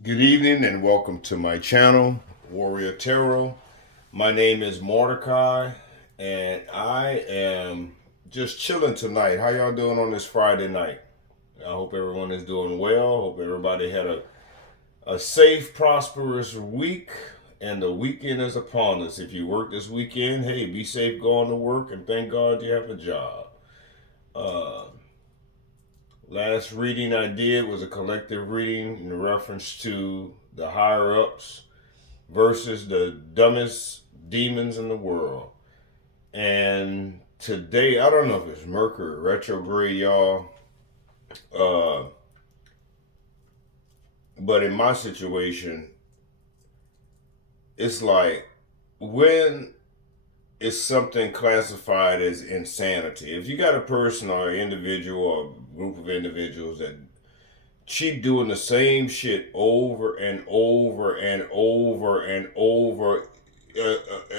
Good evening and welcome to my channel, Warrior Tarot. My name is Mordecai and I am just chilling tonight. How y'all doing on this Friday night? I hope everyone is doing well. Hope everybody had a safe, prosperous week and the weekend is upon us. If you work this weekend, hey, be safe going to work and thank God you have a job. Uh, Last reading I did was a collective reading in reference to the higher ups versus the dumbest demons in the world. And today, I don't know if it's Mercury retrograde, y'all. Uh, but in my situation, it's like when is something classified as insanity? If you got a person or an individual or a group of individuals that keep doing the same shit over and over and over and over,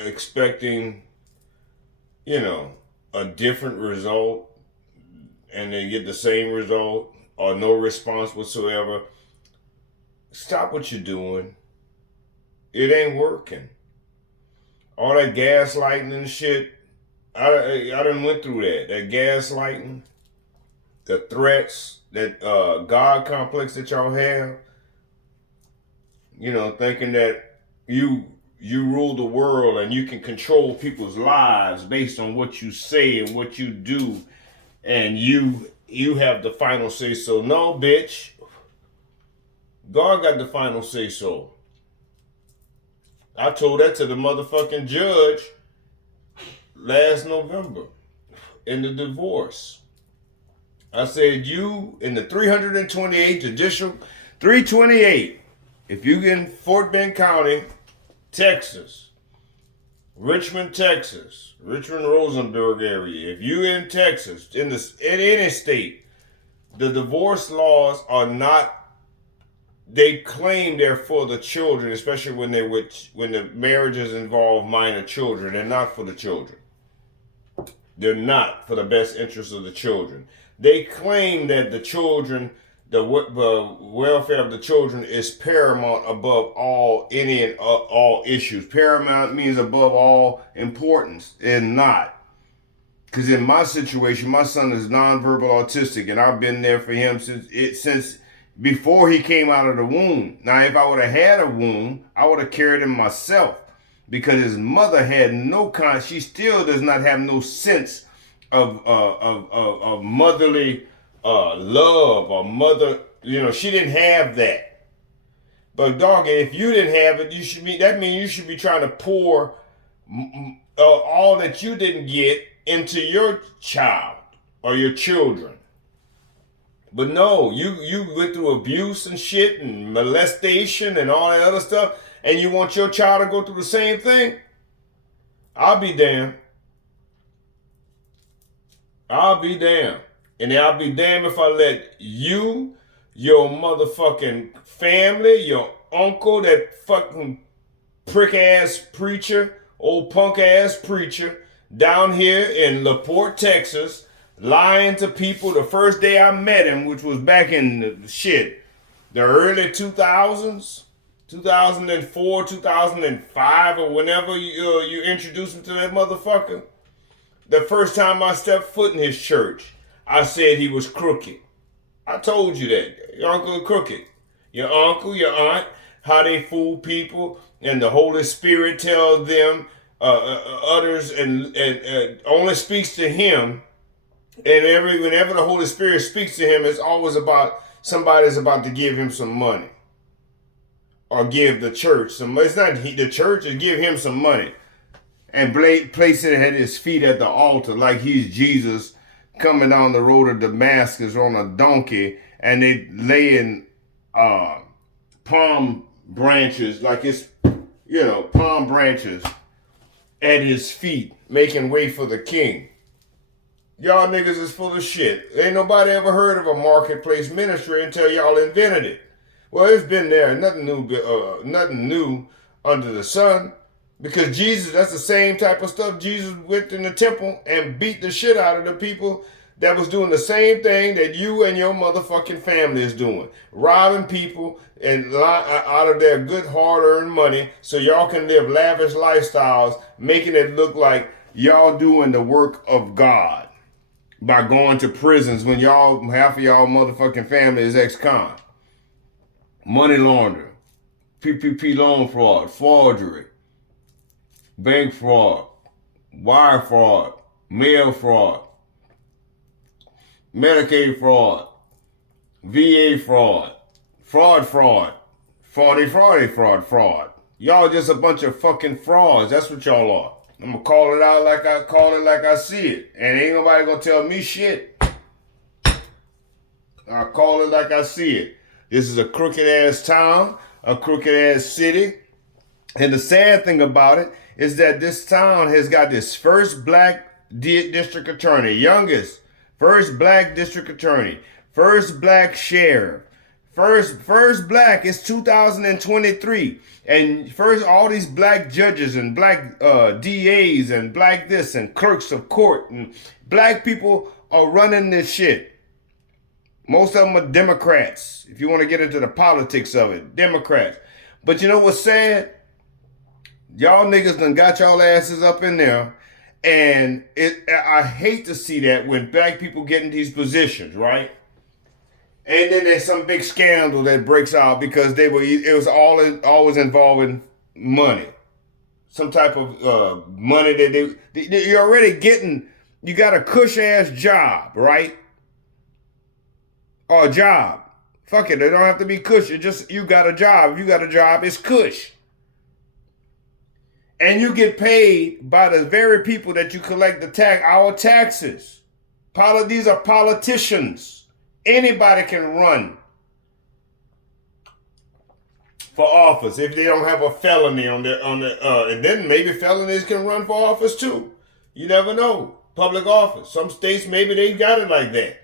expecting, you know, a different result, and they get the same result or no response whatsoever. Stop what you're doing. It ain't working. All that gaslighting and shit. I done went through that. That gaslighting, the threats, that God complex that y'all have. You know, thinking that you rule the world and you can control people's lives based on what you say and what you do, and you have the final say so. No, bitch. God got the final say so. I told that to the motherfucking judge last November in the divorce. I said, you in the 328 judicial 328, if you in Fort Bend County, Texas, Richmond, Texas, Richmond Rosenberg area, if you in Texas, in any state, the divorce laws are not, they claim they're for the children, especially when the marriages involve minor children. They're not for the children. They're not for the best interest of the children. They claim that the children, the welfare of the children is paramount above all any and all issues. Paramount means above all importance, and not. Because in my situation, my son is nonverbal autistic, and I've been there for him since before he came out of the womb. Now, if I would have had a womb, I would have carried him myself, because his mother had no she still does not have no sense of motherly love or mother. You know, she didn't have that. But dog, if you didn't have it, you should be. That means you should be trying to pour all that you didn't get into your child or your children. But no, you went through abuse and shit and molestation and all that other stuff, and you want your child to go through the same thing? I'll be damned. I'll be damned. And I'll be damned if I let you, your motherfucking family, your uncle, that fucking prick ass preacher, old punk ass preacher, down here in LaPorte, Texas, lying to people the first day I met him, which was back in the early 2000s, 2004, 2005, or whenever you introduced him to that motherfucker. The first time I stepped foot in his church, I said he was crooked. I told you that. Your uncle crooked. Your uncle, your aunt, how they fool people, and the Holy Spirit tells them, utters and only speaks to him. And whenever the Holy Spirit speaks to him, it's always about somebody's about to give him some money. Or give the church some money. It's not the church, it's give him some money. And place it at his feet at the altar like he's Jesus coming down the road of Damascus on a donkey, and they laying palm branches, like it's, palm branches at his feet, making way for the king. Y'all niggas is full of shit. Ain't nobody ever heard of a marketplace ministry until y'all invented it. Well, it's been there, nothing new under the sun. Because Jesus, that's the same type of stuff. Jesus went in the temple and beat the shit out of the people that was doing the same thing that you and your motherfucking family is doing, robbing people and out of their good hard-earned money so y'all can live lavish lifestyles, making it look like y'all doing the work of God by going to prisons when y'all, half of y'all motherfucking family is ex-con. Money laundering, PPP loan fraud, forgery, bank fraud, wire fraud, mail fraud, Medicaid fraud, VA fraud, fraud. Y'all just a bunch of fucking frauds. That's what y'all are. I'm gonna call it out like I call it, like I see it. And ain't nobody gonna tell me shit. I call it like I see it. This is a crooked ass town, a crooked ass city. And the sad thing about it is that this town has got this first black district attorney, youngest, first black district attorney, first black sheriff, first black. It's 2023, and first all these black judges and black DAs and black this and clerks of court and black people are running this shit. Most of them are Democrats. If you want to get into the politics of it, Democrats. But you know what's sad? Y'all niggas done got y'all asses up in there. And I hate to see that when black people get in these positions, right? And then there's some big scandal that breaks out because it was always involving money. Some type of money that you're already getting. You got a cush ass job, right? Or a job. Fuck it, it don't have to be cush. It just, you got a job. If you got a job, it's cush. And you get paid by the very people that you collect our taxes. These are politicians. Anybody can run for office if they don't have a felony on their and then maybe felonies can run for office too. You never know. Public office. Some states maybe they got it like that.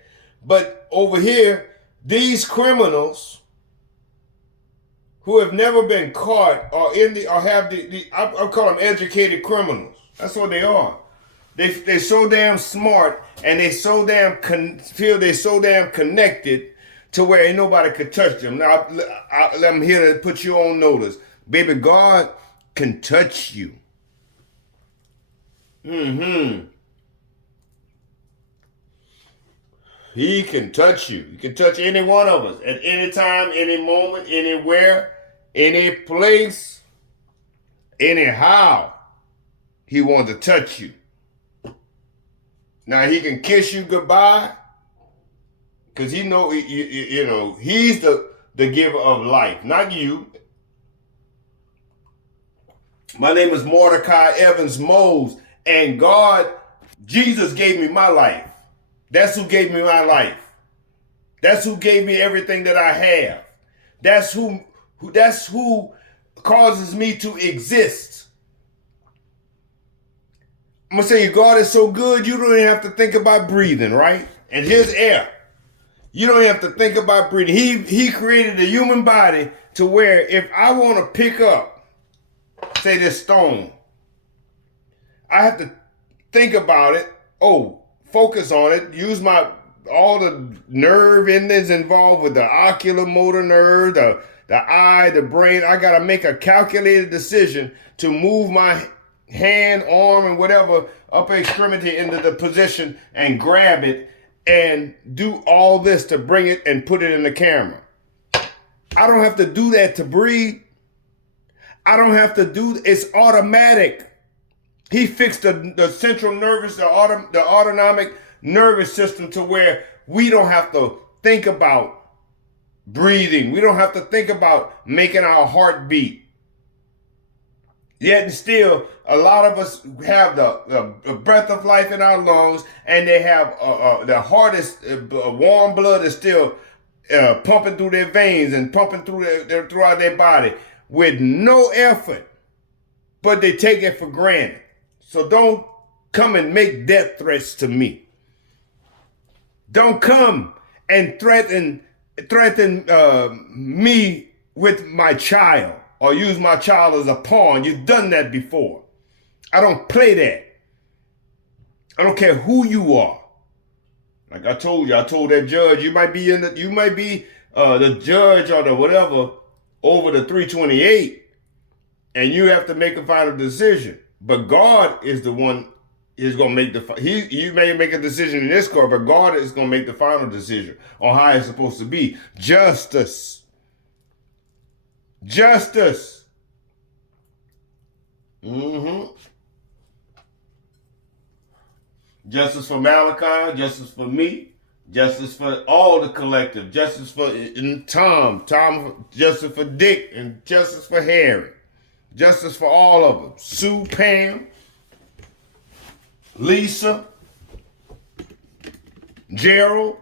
But over here, these criminals who have never been caught or have I call them educated criminals. That's what they are. They're so damn smart and they so damn feel they're so damn connected to where ain't nobody could touch them. Now I'm here to put you on notice, baby. God can touch you. He can touch you. He can touch any one of us at any time, any moment, anywhere, any place, anyhow. He wants to touch you. Now he can kiss you goodbye, because he know he's the giver of life, not you. My name is Mordecai Evans Mose, and Jesus gave me my life. That's who gave me my life. That's who gave me everything that I have. That's who causes me to exist. I'm gonna say God is so good, you don't even have to think about breathing, right? And here's air. You don't have to think about breathing. He created a human body to where if I want to pick up, say this stone, I have to think about it. Focus on it, use all the nerve endings involved with the oculomotor nerve, the eye, the brain. I got to make a calculated decision to move my hand, arm, and whatever upper extremity into the position and grab it and do all this to bring it and put it in the camera. I don't have to do that to breathe. I don't have to it's automatic. He fixed the central nervous, the autonomic nervous system to where we don't have to think about breathing. We don't have to think about making our heart beat. Yet and still, a lot of us have the breath of life in our lungs, and they have the heart is warm blood is still pumping through their veins and pumping throughout their body with no effort, but they take it for granted. So don't come and make death threats to me. Don't come and threaten me with my child or use my child as a pawn. You've done that before. I don't play that. I don't care who you are. Like I told you, I told that judge, you might be the judge or the whatever over the 328, and you have to make a final decision. But God is the one is going to make you may make a decision in this court, but God is going to make the final decision on how it's supposed to be. Justice. Justice. Justice for Malachi, justice for me, justice for all the collective, justice for Tom, justice for Dick, and justice for Harry. Justice for all of them. Sue, Pam, Lisa, Gerald,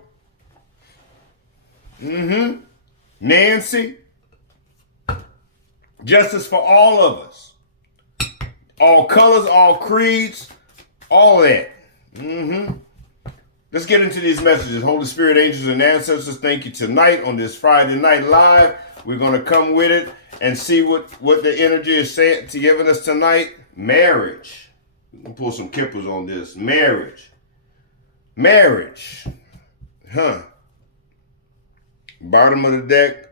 Nancy. Justice for all of us. All colors, all creeds, all that. Let's get into these messages. Holy Spirit, angels, and ancestors, thank you tonight on this Friday Night Live. We're going to come with it and see what the energy is saying to giving us tonight. Marriage. I'm going to pull some kippers on this. Marriage. Bottom of the deck,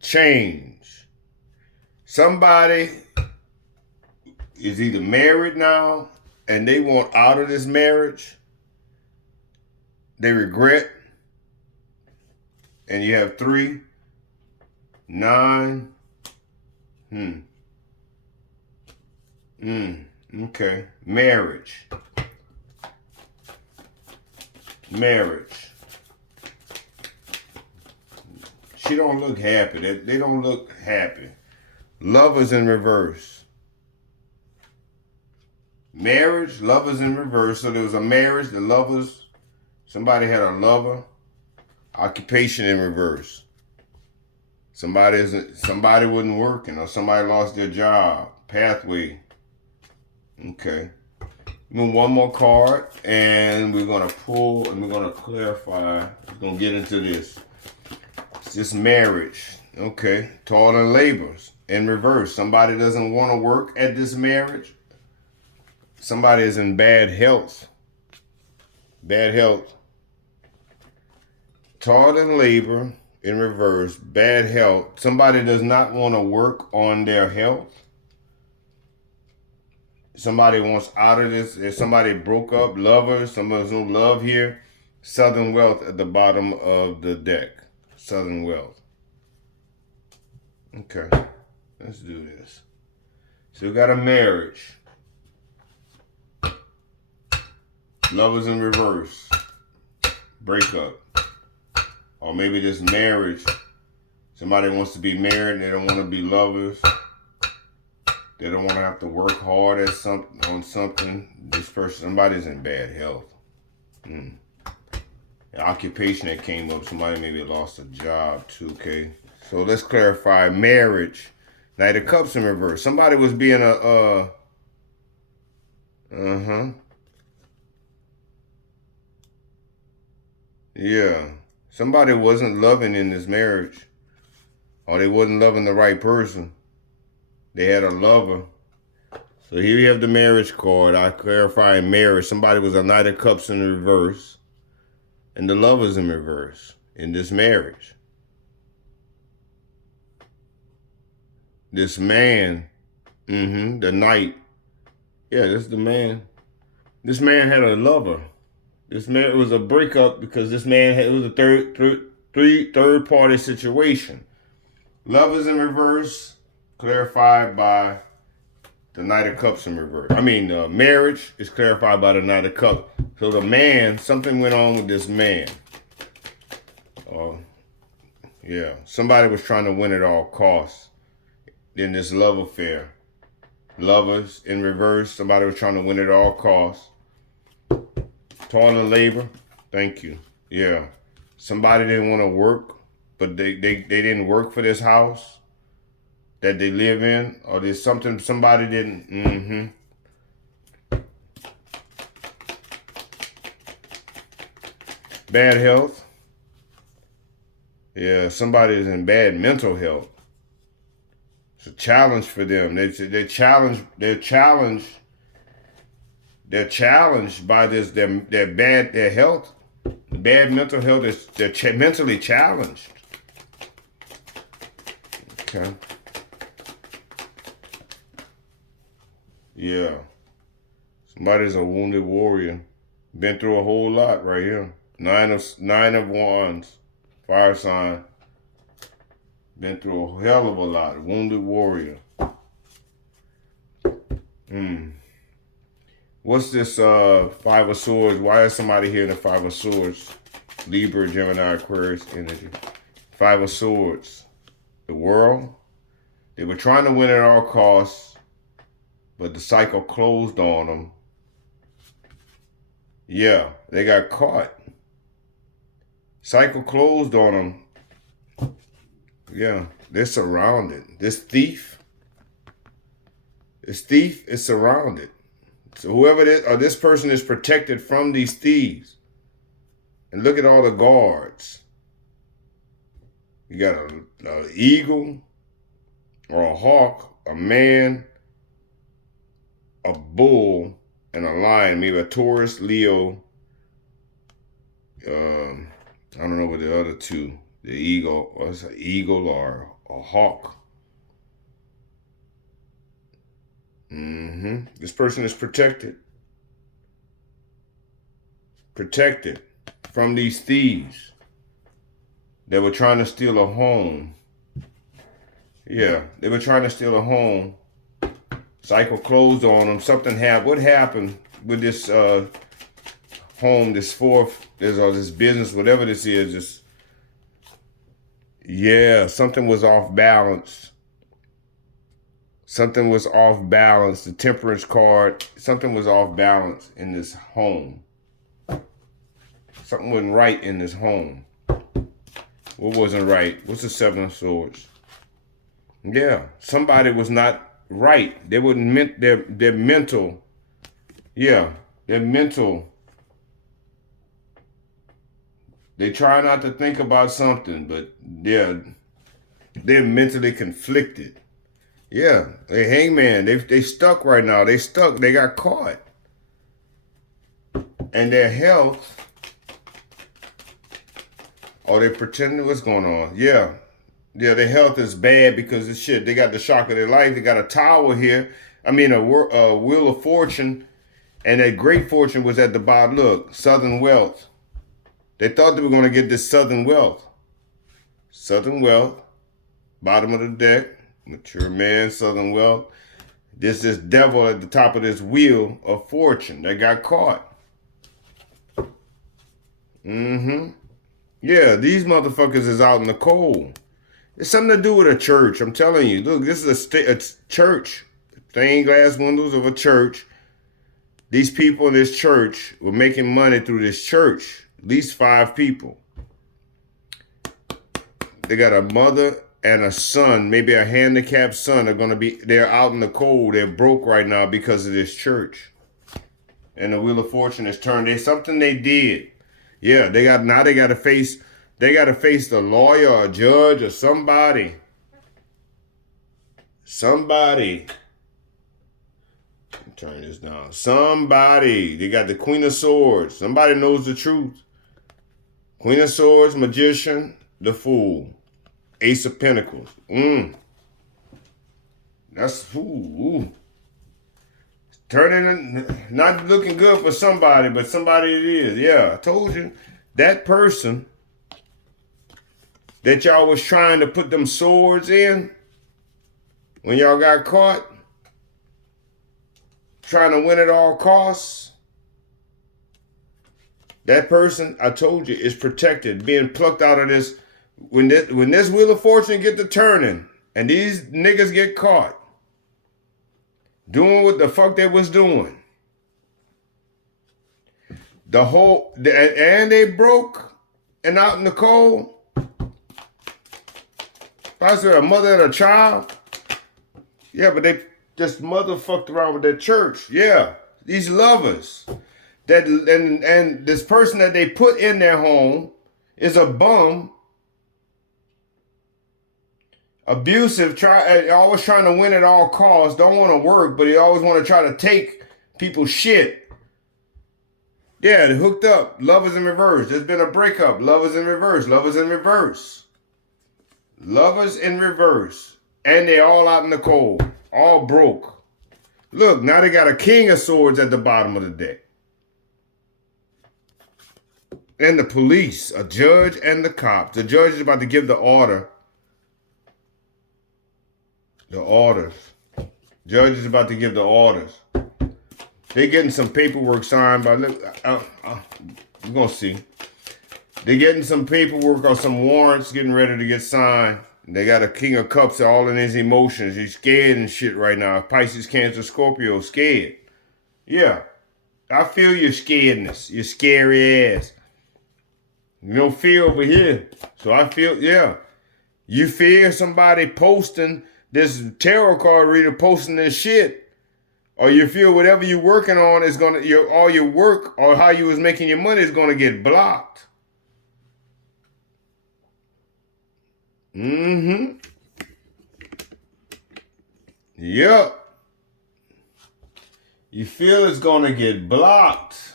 change. Somebody is either married now and they want out of this marriage. They regret. And you have 3, 9. Okay. Marriage. She don't look happy. They don't look happy. Lovers in reverse. Marriage, lovers in reverse. So there was a marriage, the lovers. Somebody had a lover. Occupation in reverse. Somebody wasn't working, or somebody lost their job. Pathway. Okay. One more card, and we're gonna pull and we're gonna clarify. We're gonna get into this. It's just marriage. Okay. Toil and labors in reverse. Somebody doesn't want to work at this marriage. Somebody is in bad health. Toil and labor in reverse. Bad health. Somebody does not want to work on their health. Somebody wants out of this. If somebody broke up, lovers, somebody's no love here. Southern wealth at the bottom of the deck. Southern wealth. Okay, let's do this. So we got a marriage. Lovers in reverse. Breakup. Or maybe this marriage. Somebody wants to be married and they don't want to be lovers. They don't want to have to work hard at something. This person, somebody's in bad health. The occupation that came up, somebody maybe lost a job too, okay? So let's clarify marriage. Knight of Cups in reverse. Somebody was being yeah. Somebody wasn't loving in this marriage. Or they wasn't loving the right person. They had a lover. So here we have the marriage card. I clarify marriage. Somebody was a Knight of Cups in reverse. And the lover's in reverse in this marriage. This man, the knight. Yeah, this is the man. This man had a lover. This man, it was a breakup because this man it was a third party situation. Lovers in reverse. Clarified by the Knight of Cups in reverse. Marriage is clarified by the Knight of Cups. So the man, something went on with this man. Somebody was trying to win at all costs in this love affair. Lovers in reverse. Somebody was trying to win at all costs. Toil and labor. Thank you. Yeah. Somebody didn't want to work, but they didn't work for this house that they live in, or there's something somebody didn't. Bad health. Yeah, somebody is in bad mental health. It's a challenge for them. They're challenged by this their health, bad mental health, they're mentally challenged. Okay. Yeah. Somebody's a wounded warrior. Been through a whole lot right here. Nine of Wands. Fire sign. Been through a hell of a lot. Wounded warrior. What's this Five of Swords? Why is somebody here in the Five of Swords? Libra, Gemini, Aquarius energy. Five of Swords. The world. They were trying to win at all costs, but the cycle closed on them. Yeah, they got caught. Cycle closed on them. Yeah, they're surrounded. This thief is surrounded. So whoever it is, or this person is protected from these thieves. And look at all the guards. You got an eagle or a hawk, a man, a bull, and a lion. Maybe a Taurus, Leo. I don't know what the other two. The eagle, or it's an eagle or a hawk. This person is protected. Protected from these thieves that were trying to steal a home. Yeah, they were trying to steal a home. Cycle closed on them. Something happened. What happened with this home, this this business, whatever this is? Yeah, something was off balance. Something was off balance. The Temperance card, something was off balance in this home. Something wasn't right in this home. What wasn't right? What's the Seven of Swords? Yeah, somebody was not right. They wouldn't meant their mental. Yeah, their mental. They try not to think about something, but they're mentally conflicted. Yeah, they hangman. They stuck right now. They stuck. They got caught. And their health. Oh, they pretending what's going on. Yeah. Yeah, their health is bad because of shit. They got the shock of their life. They got a tower here. I mean, a wheel of fortune. And that great fortune was at the bottom. Look, Southern wealth. They thought they were going to get this Southern wealth. Southern wealth. Bottom of the deck. Mature man, Southern wealth. This devil at the top of this wheel of fortune that got caught. Yeah, these motherfuckers is out in the cold. It's something to do with a church. I'm telling you. Look, this is a church. Stained glass windows of a church. These people in this church were making money through this church. At least 5 people. They got a mother and a son, maybe a handicapped son, they're out in the cold. They're broke right now because of this church. And the wheel of fortune is turned. There's something they did. Yeah, they got to face the lawyer or judge or somebody. Somebody. Turn this down. Somebody. They got the Queen of Swords. Somebody knows the truth. Queen of Swords, Magician, the Fool. Ace of Pentacles. That's turning, not looking good for somebody, but somebody it is. Yeah, I told you. That person that y'all was trying to put them swords in when y'all got caught, trying to win at all costs. That person, I told you, is protected, being plucked out of this. When this wheel of fortune get to turning and these niggas get caught doing what the fuck they was doing, and they broke and out in the cold. If I said a mother and a child, yeah, but they just motherfucked around with their church. Yeah, these lovers and this person that they put in their home is a bum. Abusive, always trying to win at all costs, don't want to work, but he always want to try to take people's shit. Yeah, they're hooked up. Love is in reverse. There's been a breakup. Love is in reverse. Love is in reverse. Lovers in reverse. And they all out in the cold. All broke. Look, now they got a king of swords at the bottom of the deck. And the police, a judge and the cops. The judge is about to give the order. The orders. Judge is about to give the orders. They're getting some paperwork signed by, look, you're going to see. They're getting some paperwork or some warrants getting ready to get signed. They got a king of cups all in his emotions. He's scared and shit right now. Pisces, Cancer, Scorpio, scared. Yeah. I feel your scaredness. Your scary ass. You don't fear over here. So I feel, yeah. You fear somebody posting this tarot card reader posting this shit. Or you feel whatever you're working on is gonna, all your work or how you was making your money is gonna get blocked. Mm-hmm. Yep. You feel it's gonna get blocked.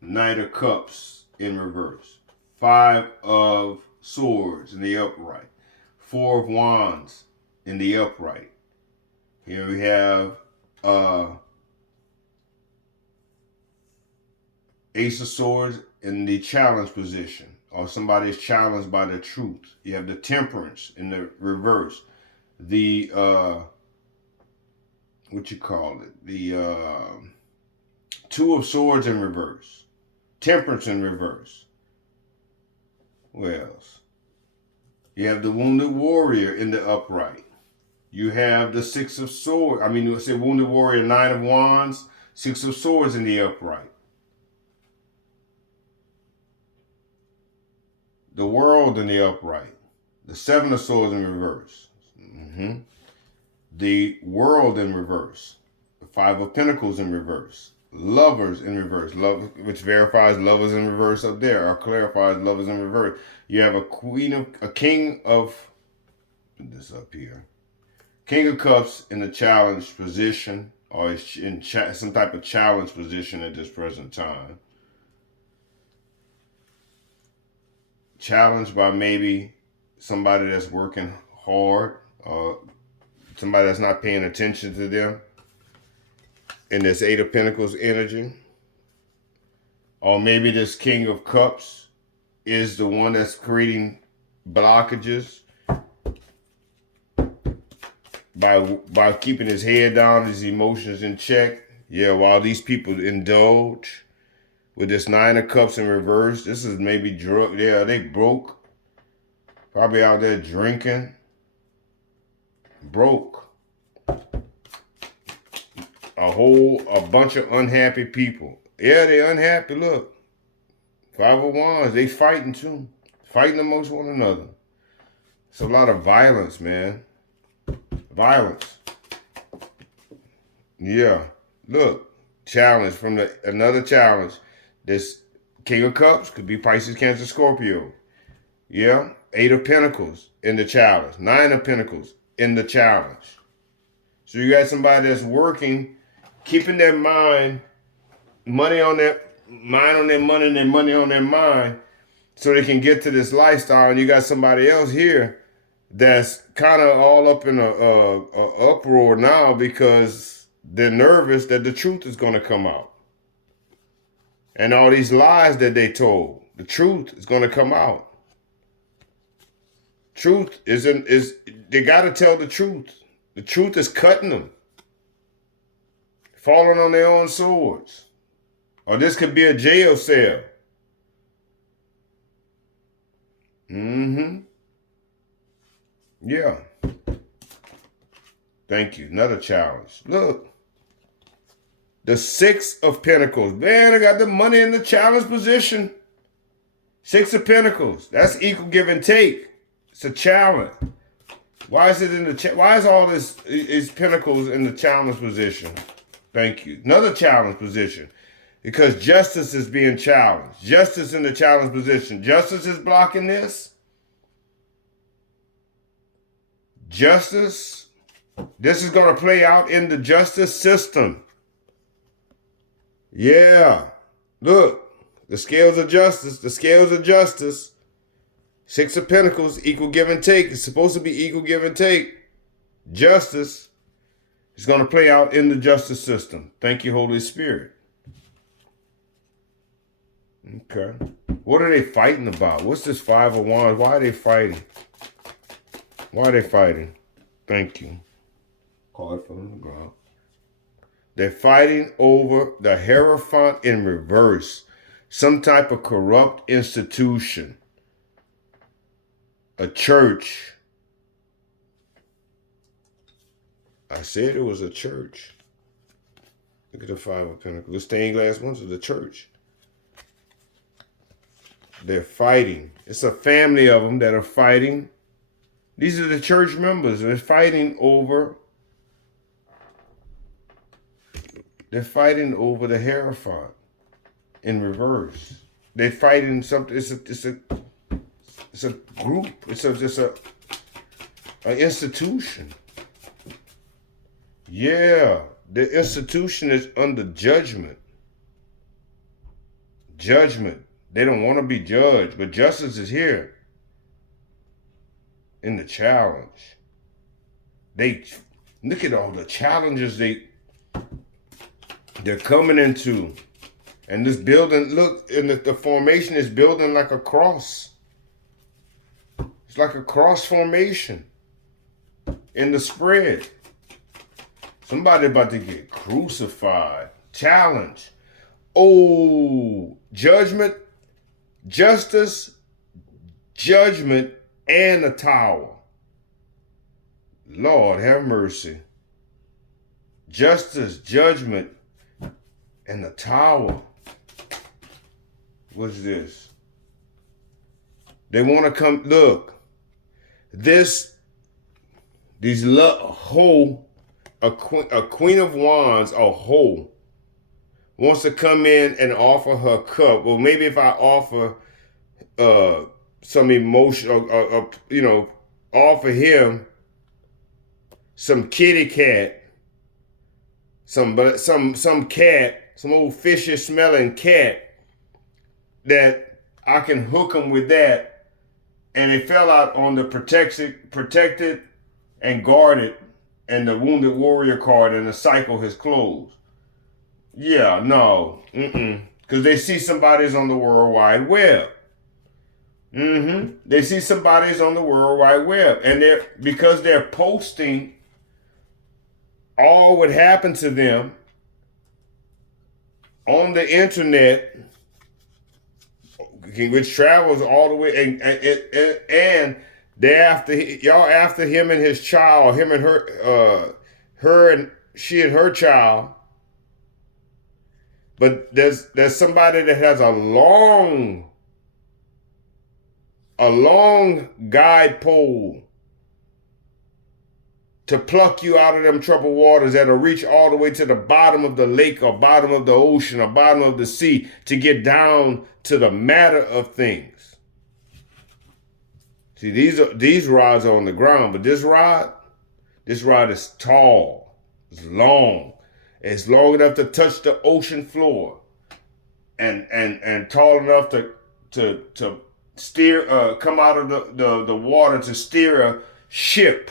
Knight of Cups in reverse. 5 of Swords in the upright. 4 of Wands in the upright. Here we have Ace of Swords in the challenge position. Or somebody is challenged by the truth. You have the Temperance in the reverse. The what you call it? The 2 of Swords in reverse. Temperance in reverse. What else? You have the Wounded Warrior in the upright. You have the 6 of Swords. I mean, you say Wounded Warrior, 9 of Wands, 6 of Swords in the upright. The World in the upright. The 7 of Swords in reverse. Mm-hmm. The World in reverse. The 5 of Pentacles in reverse. Lovers in reverse. Love, which verifies lovers in reverse up there, or clarifies lovers in reverse. You have a king of, put this up here. King of Cups in the challenge position, or in some type of challenge position at this present time. Challenged by maybe somebody that's working hard, or somebody that's not paying attention to them. In this 8 of Pentacles energy. Or maybe this King of Cups is the one that's creating blockages by keeping his head down, his emotions in check. Yeah, while these people indulge with this 9 of Cups in reverse. This is maybe drug. Yeah, they broke. Probably out there drinking. Broke. A bunch of unhappy people. Yeah, they unhappy. Look. 5 of Wands. They fighting too. Fighting amongst one another. It's a lot of violence, man. Violence. Yeah. Look. Challenge from another challenge. This King of Cups could be Pisces, Cancer, Scorpio. Yeah. 8 of Pentacles in the challenge. 9 of Pentacles in the challenge. So you got somebody that's working, keeping their mind, money on their money and their money on their mind, so they can get to this lifestyle. And you got somebody else here that's kind of all up in a uproar now because they're nervous that the truth is going to come out. And all these lies that they told, the truth is going to come out. Truth they got to tell the truth. The truth is cutting them. Falling on their own swords. Or this could be a jail cell. Mm-hmm. Yeah. Thank you. Another challenge. Look. The 6 of Pentacles. Man, I got the money in the challenge position. 6 of Pentacles. That's equal give and take. It's a challenge. Why is it in the why is all this is Pentacles in the challenge position? Thank you. Another challenge position. Because justice is being challenged. Justice in the challenge position. Justice is blocking this. Justice. This is going to play out in the justice system. Yeah. Look, the scales of justice, the scales of justice. Six of Pentacles, equal give and take. It's supposed to be equal give and take. Justice is going to play out in the justice system. Thank you, Holy Spirit. Okay. What are they fighting about? What's this Five of Wands? Why are they fighting? Why are they fighting? Thank you. Card fell on the ground. They're fighting over the Hierophant in reverse. Some type of corrupt institution. A church. I said it was a church. Look at the Five of Pentacles. The stained glass ones are the church. They're fighting. It's a family of them that are fighting. These are the church members. They're fighting over. They're fighting over the Hierophant in reverse. They're fighting something. It's a group. It's just an institution. Yeah, the institution is under judgment. Judgment. They don't want to be judged, but justice is here. In the challenge. They look at all the challenges they're coming into. And this building, look, and the formation is building like a cross. It's like a cross formation in the spread. Somebody about to get crucified. Challenge. Oh, judgment, justice, judgment, and a tower. Lord, have mercy. Justice, judgment, and the tower. What's this? They want to come, look. These a queen of wands, a hoe, wants to come in and offer her cup. Well, maybe if I offer some emotion, offer him some kitty cat, some cat, some old fishy smelling cat, that I can hook him with that, and it fell out on the protected and guarded, and the Wounded Warrior card, and the cycle has closed. Yeah, no, because they see somebody's on the World Wide Web. They see somebody's on the World Wide Web, and because they're posting all what happened to them on the internet, which travels all the way, and y'all after him and his child, him and she and her child. But there's somebody that has a long guide pole to pluck you out of them troubled waters that'll reach all the way to the bottom of the lake or bottom of the ocean or bottom of the sea to get down to the matter of things. See, these rods are on the ground, but this rod is tall, it's long. It's long enough to touch the ocean floor, and tall enough to steer, come out of the water to steer a ship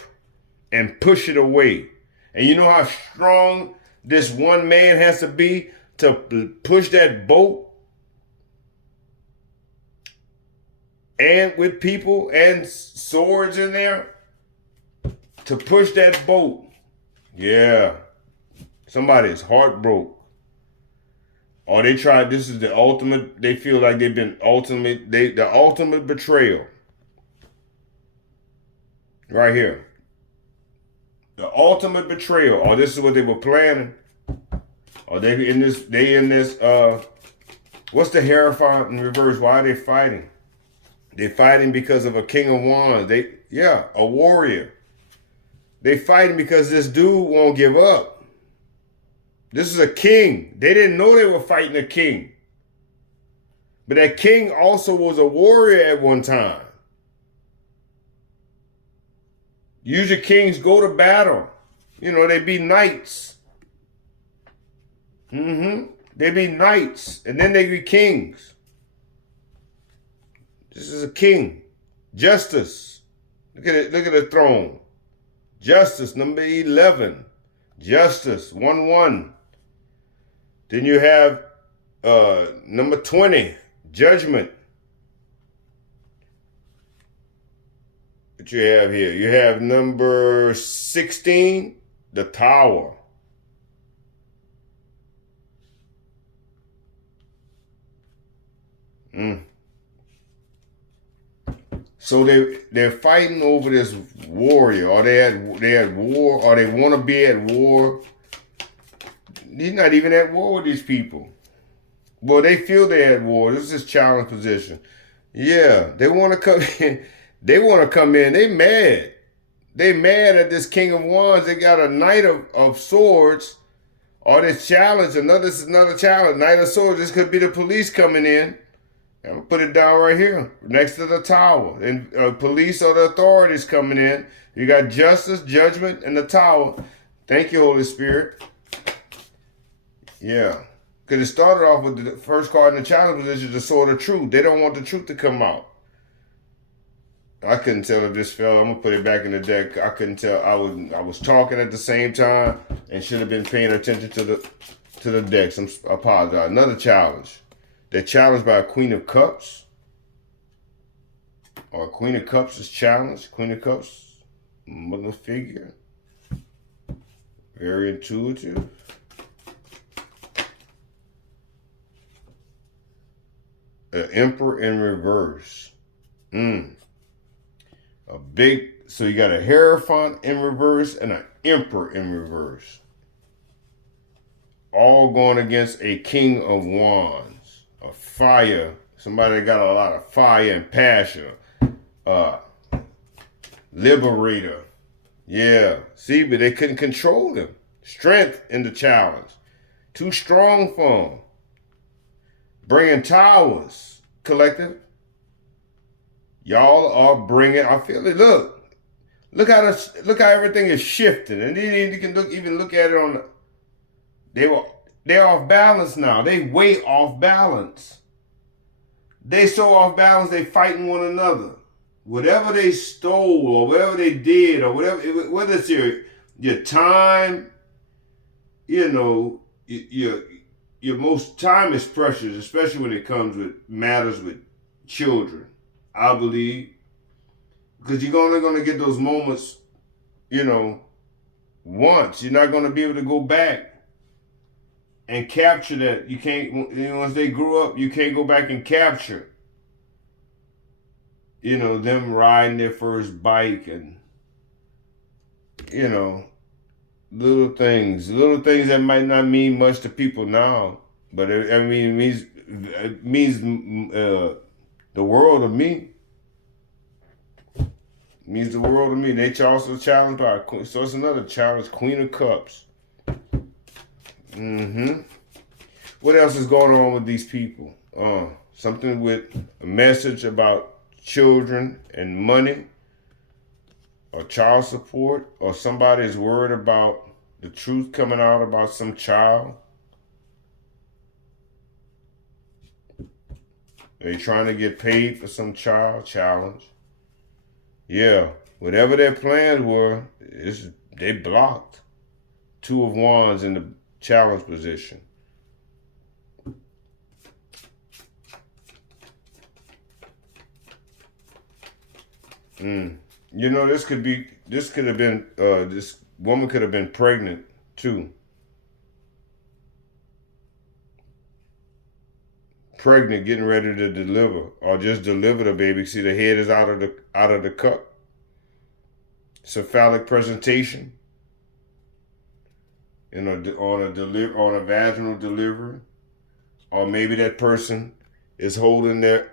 and push it away. And you know how strong this one man has to be to push that boat, and with people and swords in there to push that boat. Yeah. Somebody's heart broke. Or they tried, this is the ultimate, they feel like they've been the ultimate betrayal. Right here. The ultimate betrayal. Or this is what they were planning. Or they in this, what's the Hierophant in reverse? Why are they fighting? They're fighting because of a King of Wands. A warrior. They fighting because this dude won't give up. This is a king. They didn't know they were fighting a king. But that king also was a warrior at one time. Usually kings go to battle. They be knights. They They be knights, and then they be kings. This is a king. Justice. Look at it. Look at the throne. Justice, number 11. Justice, 1-1. Then you have number 20, judgment. What you have here? You have number 16, the tower. So they're fighting over this warrior, or they had war, or they want to be at war. He's not even at war with these people. Well, they feel they're at war. This is challenge position. Yeah, they want to come in. They want to come in. They mad. They mad at this King of Wands. They got a Knight of Swords. Or this challenge. This is another challenge. Knight of Swords. This could be the police coming in. I'm going to put it down right here. Next to the tower. And police or the authorities coming in. You got justice, judgment, and the tower. Thank you, Holy Spirit. Yeah. Because it started off with the first card in the challenge position, the sword of truth. They don't want the truth to come out. I couldn't tell if this fell. I'm gonna put it back in the deck. I couldn't tell. I was talking at the same time and should have been paying attention to the decks. I apologize. Another challenge. They're challenged by a Queen of Cups. Or Queen of Cups is challenged. Queen of Cups, mother figure. Very intuitive. An Emperor in reverse. So you got a Hierophant in reverse and an Emperor in reverse. All going against a King of Wands. A fire. Somebody that got a lot of fire and passion. Liberator. Yeah. See, but they couldn't control him. Strength in the challenge. Too strong for him. Bringing towers. Collective. Y'all are bringing. I feel it. Look how everything is shifting, and then you can look at it on. They're off balance now. They way off balance. They so off balance. They fighting one another. Whatever they stole or whatever they did or whatever, whether it's your time, your most time is precious, especially when it comes with matters with children. I believe, because you're only going to get those moments, once. You're not going to be able to go back and capture that. You can't, once they grew up, you can't go back and capture, them riding their first bike and, little things that might not mean much to people now, but it means the world to me. Means the world to me. They also challenged by a queen. So it's another challenge. Queen of Cups. What else is going on with these people? Something with a message about children and money, or child support, or somebody is worried about the truth coming out about some child. Are they trying to get paid for some child challenge? Yeah, whatever their plans were, they blocked. Two of Wands in the challenge position. This woman could have been pregnant too. Pregnant, getting ready to deliver, or just delivered a baby. See, the head is out of the cup. Cephalic presentation. On a vaginal delivery, or maybe that person is holding they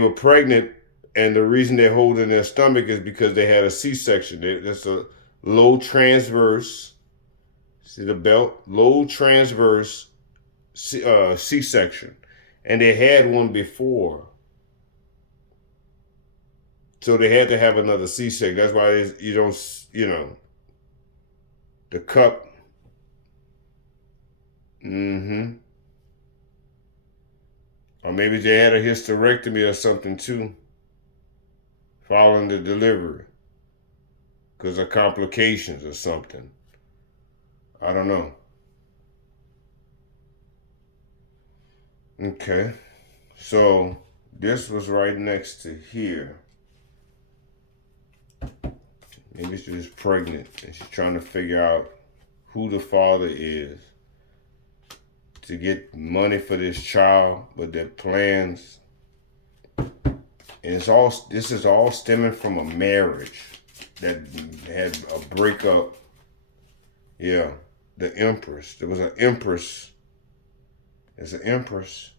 were pregnant, and the reason they're holding their stomach is because they had a C-section. That's a low transverse. See the belt, low transverse. C-section, and they had one before, so they had to have another C-section. That's why the cup Mm-hmm. Or maybe they had a hysterectomy or something too, following the delivery, because of complications or something. I don't know. Okay. So this was right next to here. Maybe she's pregnant and she's trying to figure out who the father is to get money for this child, but their plans. And this is all stemming from a marriage that had a breakup. Yeah, the Empress. There was an Empress. There's an Empress.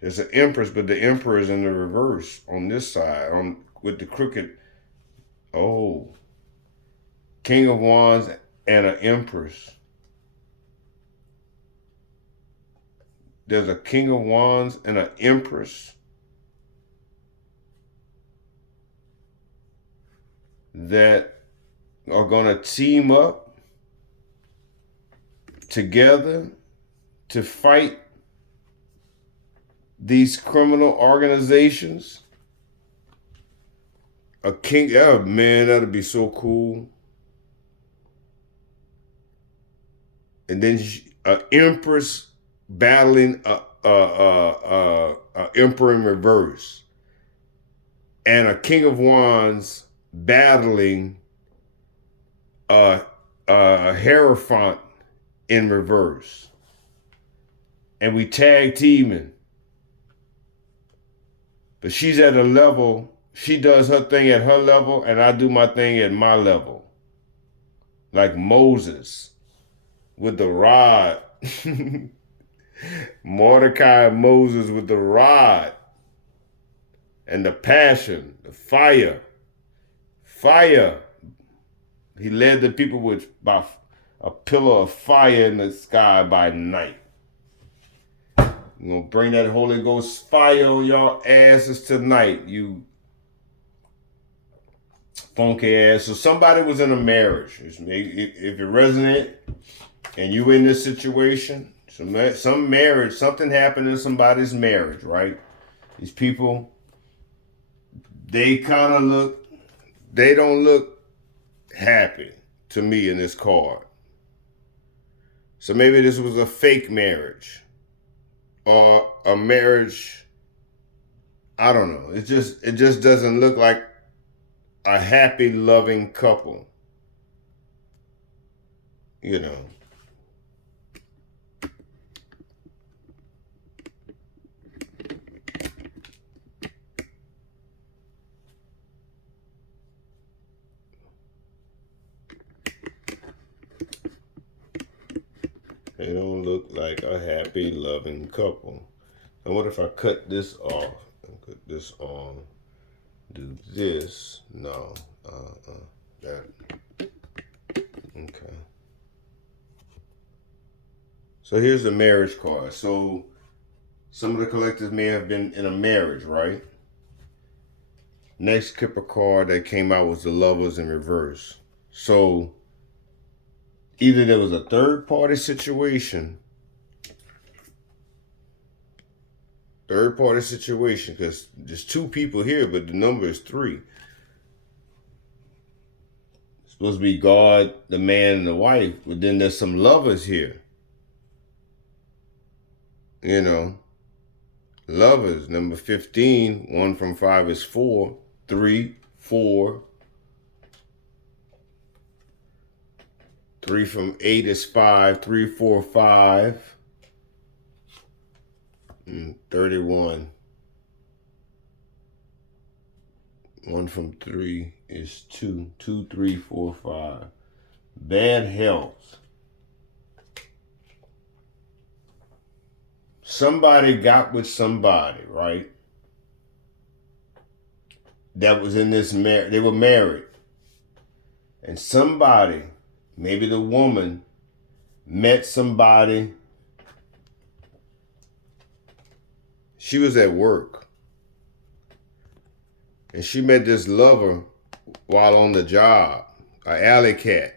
There's an Empress, but the Emperor is in the reverse on this side, on with the crooked. Oh, King of Wands and an Empress. There's a King of Wands and an Empress that are gonna team up together to fight these criminal organizations. A king, oh man, that'd be so cool. And then an empress battling a emperor in reverse, and a king of wands battling a hierophant in reverse, and we tag teaming. But she's at a level. She does her thing at her level, and I do my thing at my level. Like Moses with the rod. Mordecai and Moses with the rod. And the passion, the fire. Fire. He led the people with by a pillar of fire in the sky by night. We're gonna bring that Holy Ghost fire on y'all asses tonight, you funky ass. So somebody was in a marriage. If it resonate and you in this situation, some marriage, something happened in somebody's marriage, right? These people, they don't look happy to me in this card. So maybe this was a fake marriage or a marriage. I don't know. It just doesn't look like a happy, loving couple. You know. They don't look like a happy, loving couple. And what if I cut this off and put this on? Do this? No. That. Okay. So here's the marriage card. So some of the collectors may have been in a marriage, right? Next Kipper card that came out was the Lovers in reverse. So either there was a third party situation, because there's two people here, but the number is 3. It's supposed to be God, the man, and the wife, but then there's some lovers here. You know, lovers, number 15, 1 from 5 is 4, 3, 4. 3 from 8 is 5, 3, 4, 5. 31. 1 from 3 is 2, 2, 3, 4, 5. Bad health. Somebody got with somebody, right? That was in this marriage. They were married. And somebody, maybe the woman, met somebody. She was at work. And she met this lover while on the job, an alley cat.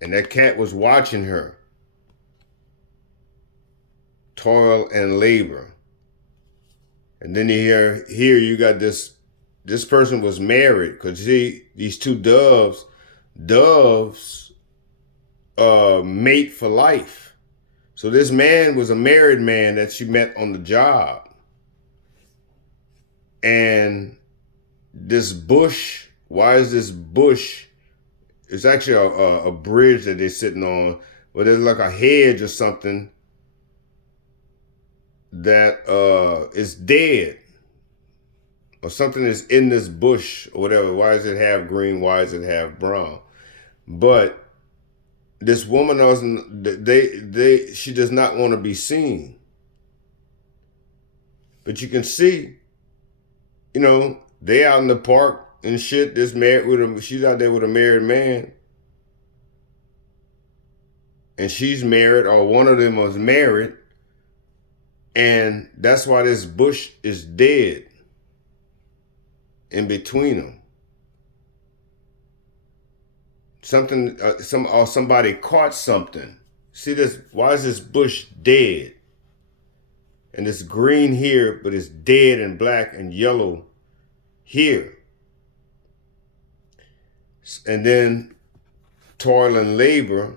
And that cat was watching her. toil and labor. And then here you got this person was married, because see, these two doves mate for life. So this man was a married man that she met on the job. And this bush, why is this bush? It's actually a bridge that they're sitting on, but there's like a hedge or something that is dead, or something is in this bush or whatever. Why does it have green? Why does it have brown? But this woman doesn't. She does not want to be seen. But you can see, they out in the park and shit. She's out there with a married man, and she's married, or one of them was married, and that's why this bush is dead in between them. Somebody caught something. See this? Why is this bush dead? And it's green here, but it's dead and black and yellow here. And then toil and labor,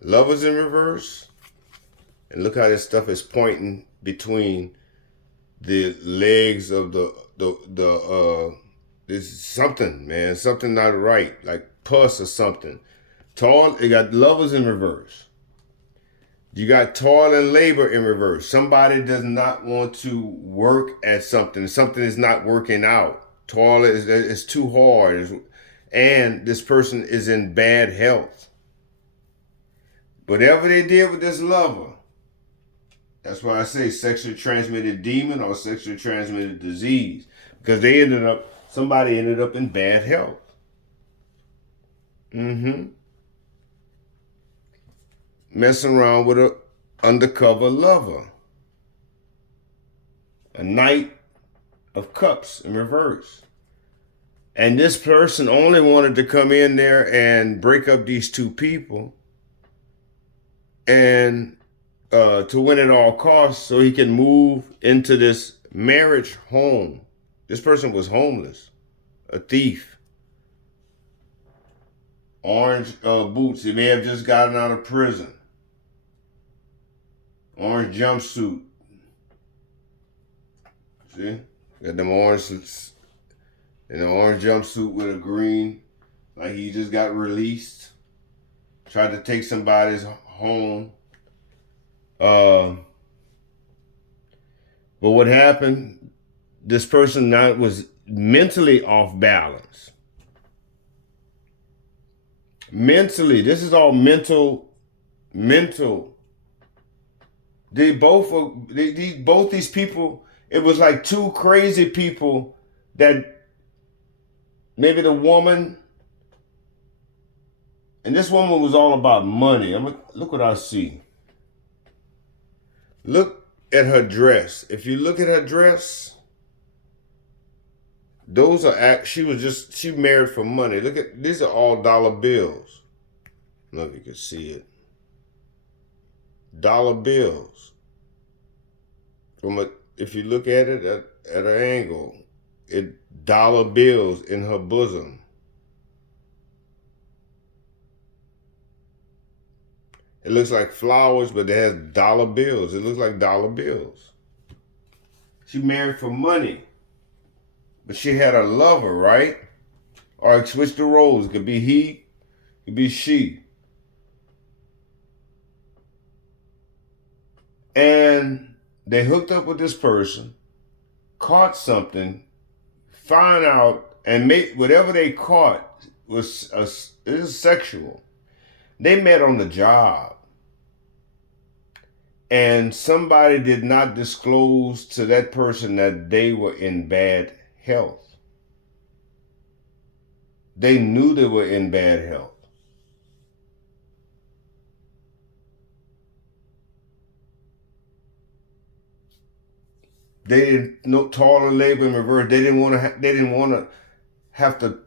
lovers in reverse. And look how this stuff is pointing between the legs of there's something, man, something not right, like pus or something. Toil, you got lovers in reverse. You got toil and labor in reverse. Somebody does not want to work at something. Something is not working out. Toil is too hard. And this person is in bad health. Whatever they did with this lover, that's why I say sexually transmitted demon or sexually transmitted disease. Because somebody ended up in bad health. Messing around with a undercover lover. A Knight of Cups in reverse. And this person only wanted to come in there and break up these two people, and to win at all costs so he can move into this marriage home. This person was homeless, a thief. Orange boots. He may have just gotten out of prison. Orange jumpsuit. See? Got them orange, in an orange jumpsuit with a green, like he just got released. Tried to take somebody's home. But what happened, this person was mentally off balance. Mentally, this is all mental. Both these people, it was like two crazy people that maybe the woman, and this woman was all about money. Look what I see. Look at her dress. If you look at her dress, she married for money. These are all dollar bills. I don't know if you can see it. Dollar bills. If you look at it at an angle, dollar bills in her bosom. It looks like flowers, but it has dollar bills. It looks like dollar bills. She married for money, but she had a lover, right? Or it switched the roles. It could be he, it could be she. And they hooked up with this person, caught something, found out, and whatever they caught was sexual. They met on the job. And somebody did not disclose to that person that they were in bad health. They knew they were in bad health. They didn't know toil and labor in reverse. They didn't want to have to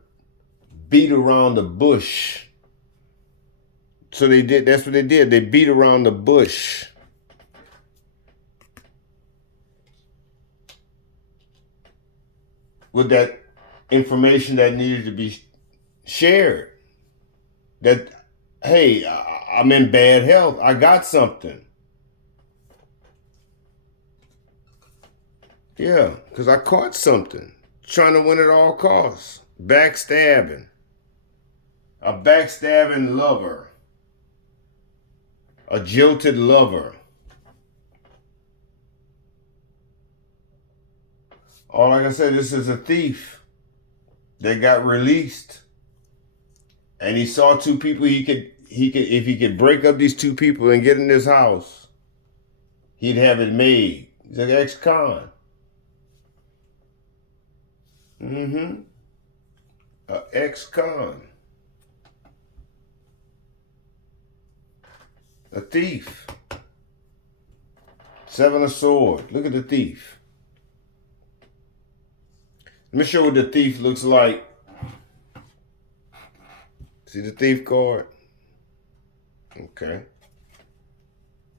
beat around the bush. So they did. That's what they did. They beat around the bush. with that information that needed to be shared. That, hey, I'm in bad health. I got something. Yeah, because I caught something. Trying to win at all costs. Backstabbing. A backstabbing lover. A jilted lover. Or like I said, this is a thief that got released. And he saw two people if he could break up these two people and get in this house, he'd have it made. He's an ex-con. Mm-hmm. An ex-con. A thief. Seven of Swords. Look at the thief. Let me show you what the thief looks like. See the thief card? Okay.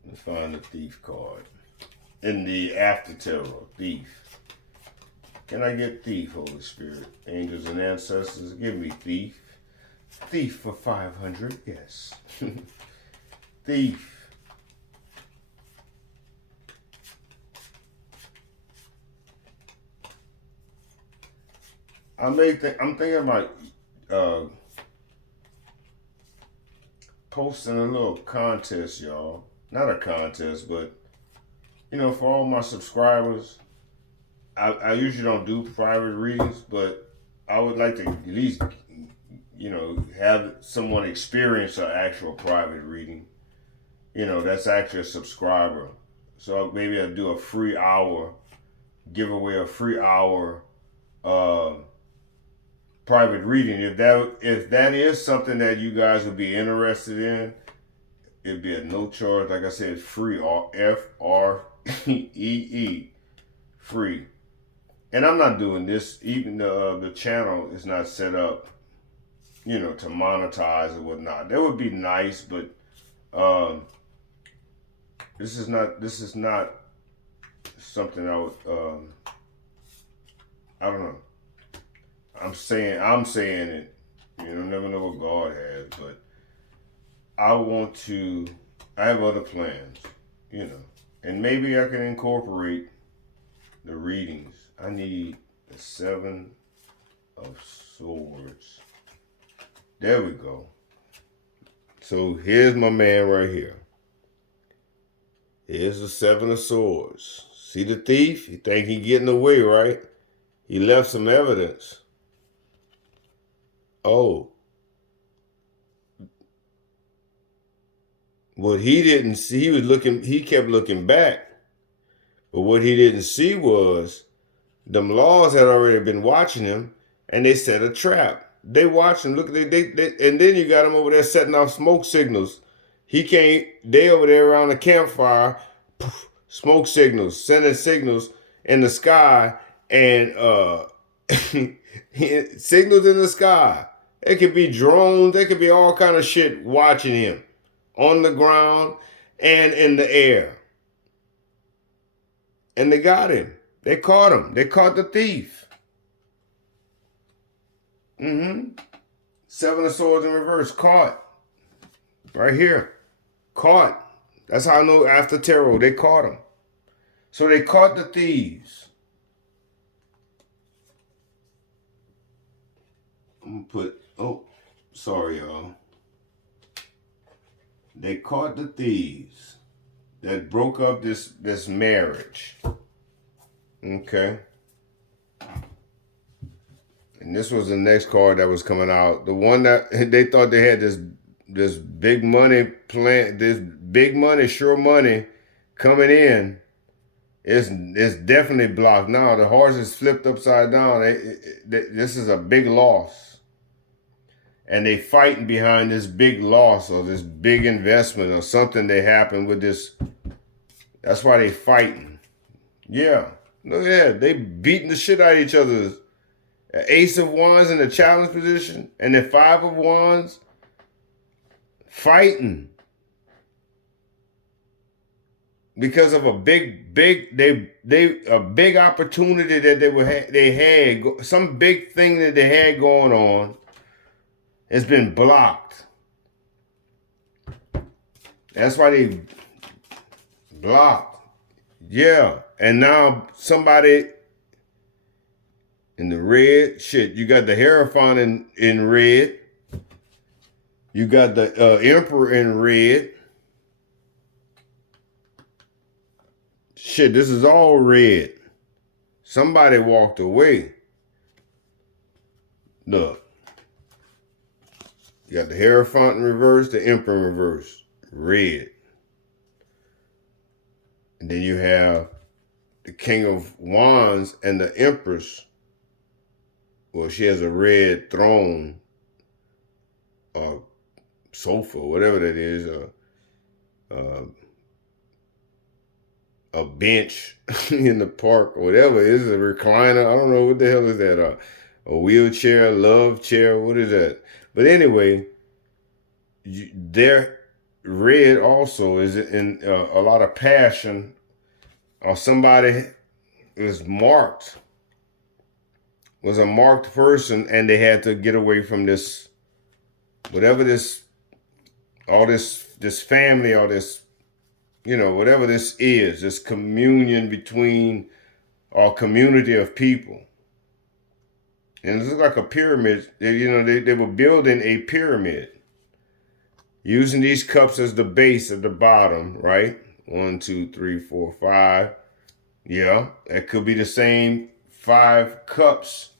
Let's find the thief card. In the after tarot, thief. Can I get thief, Holy Spirit? Angels and ancestors, give me thief. Thief for 500, yes. Thief. I'm thinking about posting a little contest, y'all. Not a contest, but for all my subscribers, I usually don't do private readings, but I would like to at least have someone experience an actual private reading. That's actually a subscriber. So maybe I'll do a free hour, give away a free hour private reading. If that is something that you guys would be interested in, it'd be at no charge. Like I said, free, FREE, free. And I'm not doing this. Even the channel is not set up, to monetize or whatnot. That would be nice, but this is not something I would. I don't know. I'm saying it. Never know what God has, but I have other plans, and maybe I can incorporate the readings. I need the Seven of Swords. There we go. So here's my man right here. Here's the Seven of Swords. See the thief? He think he getting away, right? He left some evidence. Oh. What he didn't see, he kept looking back. But what he didn't see was them laws had already been watching him, and they set a trap. They watched him. Look, they and then you got him over there setting off smoke signals. They over there around the campfire, poof, smoke signals, sending signals in the sky, and signals in the sky. It could be drones. There could be all kind of shit watching him on the ground and in the air. And they got him. They caught him. They caught the thief. Seven of Swords in reverse. Caught. Right here. Caught. That's how I know after tarot. They caught him. So they caught the thieves. I'm going to put... sorry, y'all. They caught the thieves that broke up this marriage. Okay. And this was the next card that was coming out. The one that they thought they had this big money plan, this big money, sure money coming in. It's definitely blocked now. The horse is flipped upside down. This is a big loss. And they fighting behind this big loss or this big investment or something that happened with this. That's why they fighting. Yeah. Look at that. They beating the shit out of each other. An Ace of Wands in the challenge position and the Five of Wands fighting. because of a big opportunity that they had, some big thing that they had going on has been blocked. That's why they blocked. Yeah. And now somebody in the red, shit, you got the Hierophant in red. You got the Emperor in red. Shit, this is all red. Somebody walked away. Look. You got the Hierophant in reverse, the Emperor in reverse. Red. And then you have the King of Wands and the Empress. Well, she has a red throne, sofa, whatever that is, a bench in the park, or whatever it is, a recliner. I don't know what the hell is that. A wheelchair, love chair. What is that? But anyway, their red also is in a lot of passion, or somebody is marked, was a marked person, and they had to get away from this, whatever this, all this family, or this, whatever this is, this communion between our community of people. And it's like a pyramid. They were building a pyramid using these cups as the base at the bottom, right? 1, 2, 3, 4, 5. Yeah, that could be the same 5 cups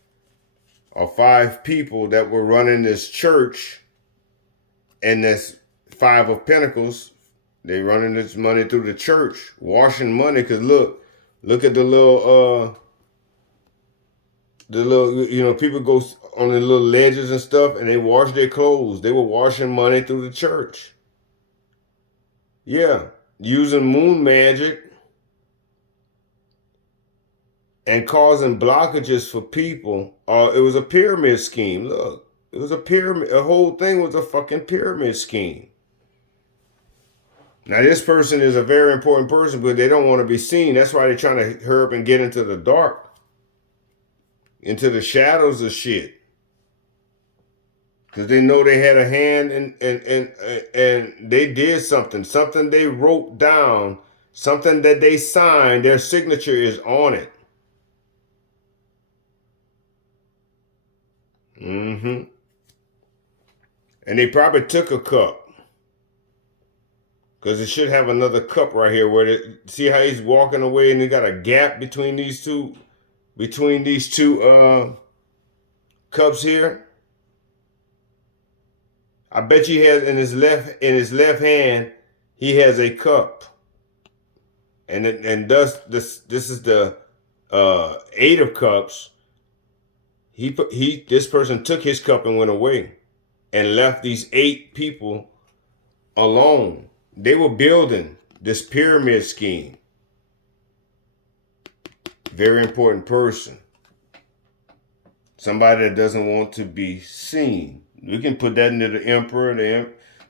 or 5 people that were running this church, and this 5 of Pentacles. They running this money through the church, washing money. Cause look at the little, people go on the little ledges and stuff, and they wash their clothes. They were washing money through the church. Yeah, using moon magic and causing blockages for people. It was a pyramid scheme. Look, it was a pyramid. The whole thing was a fucking pyramid scheme. Now, this person is a very important person, but they don't want to be seen. That's why they're trying to hurry up and get into the dark, into the shadows of shit. Because they know they had a hand, and they did something they wrote down, something that they signed. Their signature is on it. Mm-hmm. And they probably took a cup. Because it should have another cup right here see how he's walking away, and he got a gap between these two cups here. I bet he has in his left hand, he has a cup. And thus this is the 8 of Cups. This person took his cup and went away and left these 8 people alone. They were building this pyramid scheme. Very important person. Somebody that doesn't want to be seen. We can put that into the Emperor.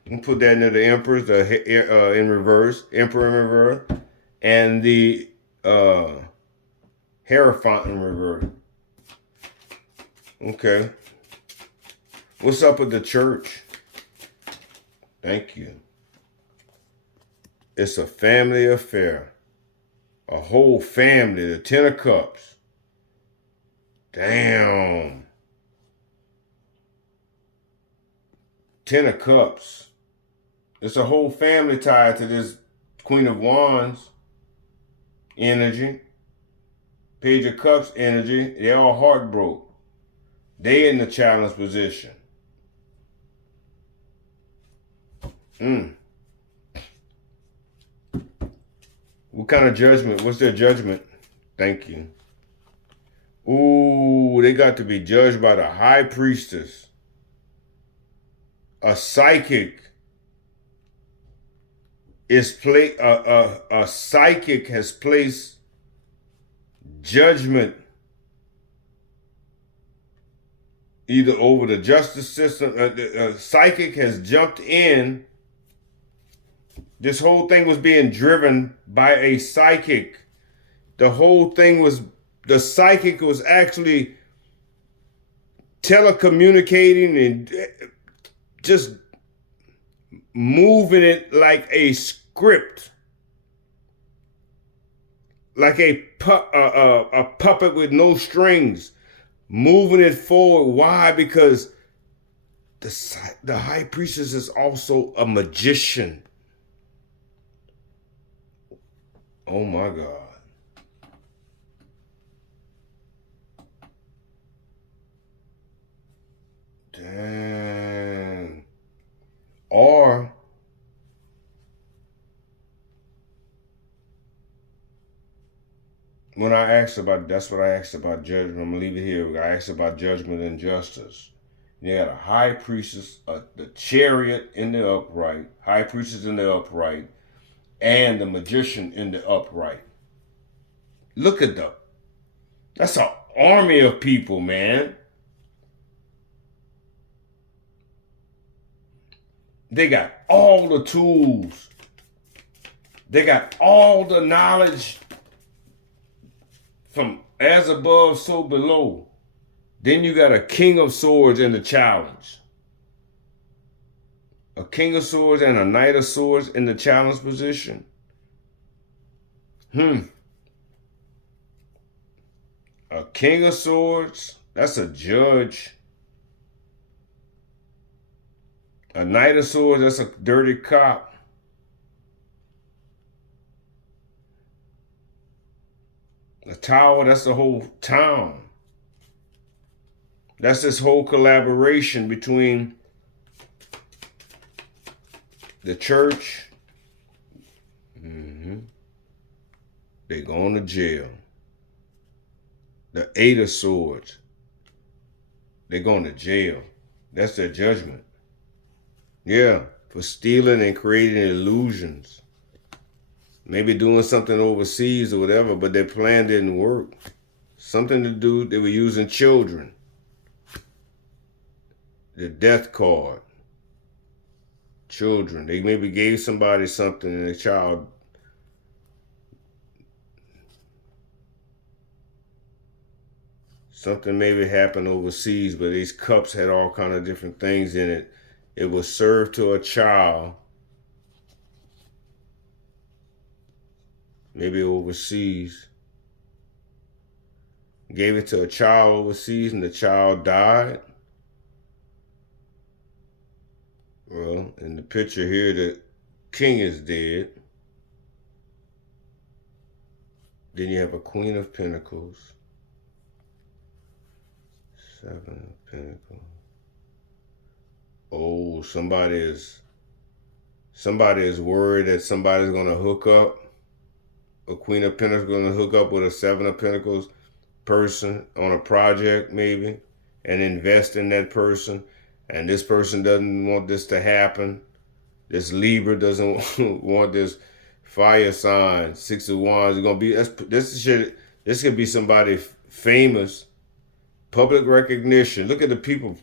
We can put that into the Emperors in reverse, Emperor in reverse, and the Hierophant in reverse. Okay. What's up with the church? Thank you. It's a family affair. A whole family, the 10 of Cups. Damn. 10 of Cups. It's a whole family tied to this Queen of Wands energy. Page of Cups energy. They all heartbroken. They in the challenge position. What kind of judgment? What's their judgment? Thank you. Ooh, they got to be judged by the High Priestess. A psychic is a psychic has placed judgment either over the justice system. A psychic has jumped in This whole thing was being driven by a psychic. The whole thing was, the psychic was actually telecommunicating and just moving it like a script, like a puppet with no strings, moving it forward. Why? Because the high priestess is also a magician. Oh my God. Damn. Or when I asked about, that's what I asked about judgment. I'm gonna leave it here. I asked about judgment and justice. You got a high priestess, the chariot in the upright, high priestess in the upright, and the magician in the upright. Look at them. That's an army of people, man. They got all the tools. They got all the knowledge from as above, so below. Then you got a king of swords in the challenge. A king of swords and a knight of swords in the challenge position. A king of swords, that's a judge. A knight of swords, that's a dirty cop. A tower, that's the whole town. That's this whole collaboration between the church. They going to jail. The Eight of Swords. They going to jail. That's their judgment. Yeah, for stealing and creating illusions. Maybe doing something overseas or whatever, but their plan didn't work. Something to do, they were using children. The death card. Children. They maybe gave somebody something and the child. Something maybe happened overseas, but these cups had all kind of different things in it. It was served to a child. Maybe overseas. Gave it to a child overseas and the child died. Well, in the picture here, the king is dead. Then you have a Queen of Pentacles. Seven of Pentacles. Oh, somebody is worried that somebody's gonna hook up. A Queen of Pentacles gonna hook up with a Seven of Pentacles person on a project maybe and invest in that person. And this person doesn't want this to happen. This Libra doesn't want this fire sign. Six of Wands is gonna be this could be somebody famous. Public recognition. Look at the people.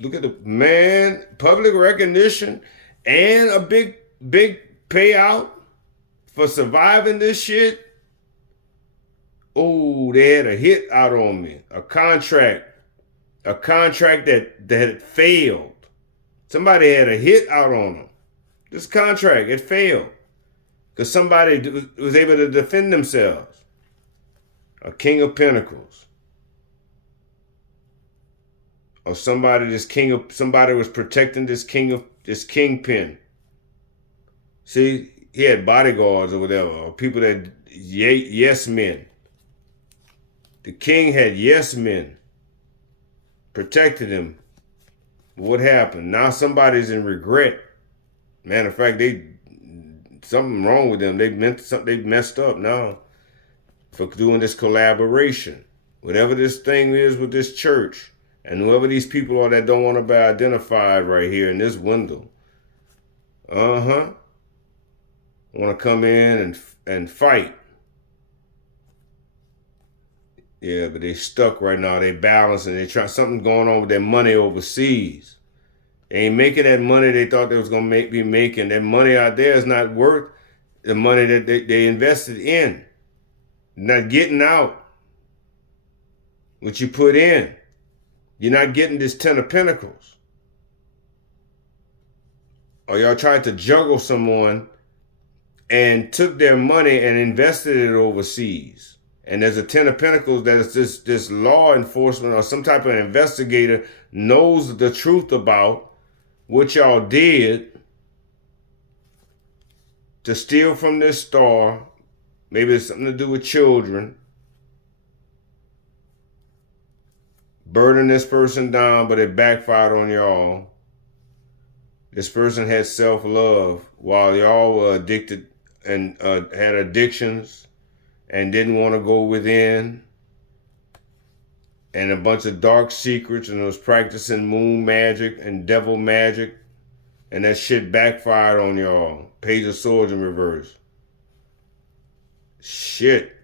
Look at the man. Public recognition and a big payout for surviving this shit. Oh, they had a hit out on me. A contract that had failed. Somebody had a hit out on them. This contract, it failed because somebody was able to defend themselves. A King of Pentacles. Or somebody was protecting this kingpin. See, he had bodyguards or whatever, or people that yes men. The king had yes men protected him. What happened? Now somebody's in regret. Matter of fact, something wrong with them. They messed up now for doing this collaboration. Whatever this thing is with this church. And whoever these people are that don't want to be identified right here in this window. Want to come in and fight. Yeah, but they stuck right now. They balancing. They try something going on with their money overseas. They ain't making that money they thought they was gonna be making. That money out there is not worth the money that they invested in. Not getting out what you put in. You're not getting this 10 of Pentacles. Or y'all tried to juggle someone and took their money and invested it overseas. And there's a 10 of Pentacles that is this law enforcement or some type of investigator knows the truth about what y'all did to steal from this star. Maybe it's something to do with children. Burden this person down, but it backfired on y'all. This person had self-love while y'all were addicted and had addictions and didn't want to go within, and a bunch of dark secrets, and was practicing moon magic and devil magic, and that shit backfired on y'all. Page of Swords in reverse. Shit.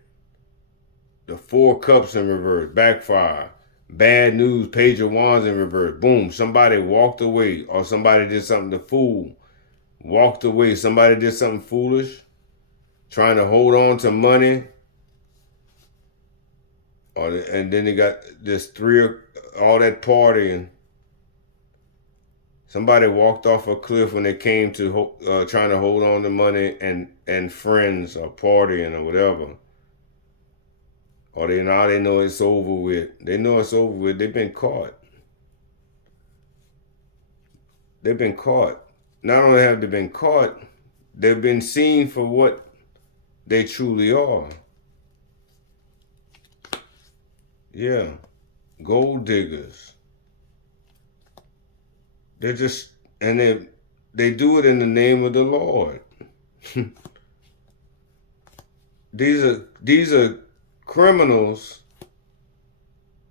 The Four Cups in reverse. Backfire. Bad news. Page of Wands in reverse. Boom. Somebody walked away, or somebody did something to fool. Walked away. Somebody did something foolish. Trying to hold on to money. And then they got this all that partying. Somebody walked off a cliff when they came to trying to hold on to money and friends or partying or whatever. Or they know it's over with. They know it's over with. They've been caught. They've been caught. Not only have they been caught, they've been seen for what they truly are. Yeah. Gold diggers. They're just, and they do it in the name of the Lord. These are criminals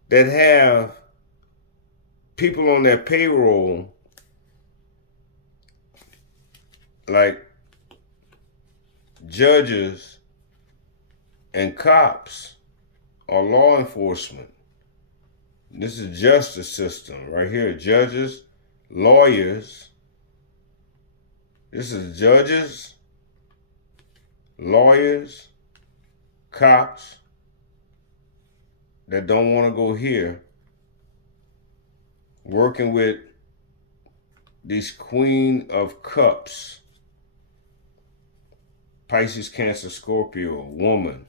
that have people on their payroll, like judges and cops or law enforcement. This is justice system right here. Judges, lawyers. This is judges, lawyers, cops that don't want to go here, working with this Queen of Cups, Pisces, Cancer, Scorpio, woman.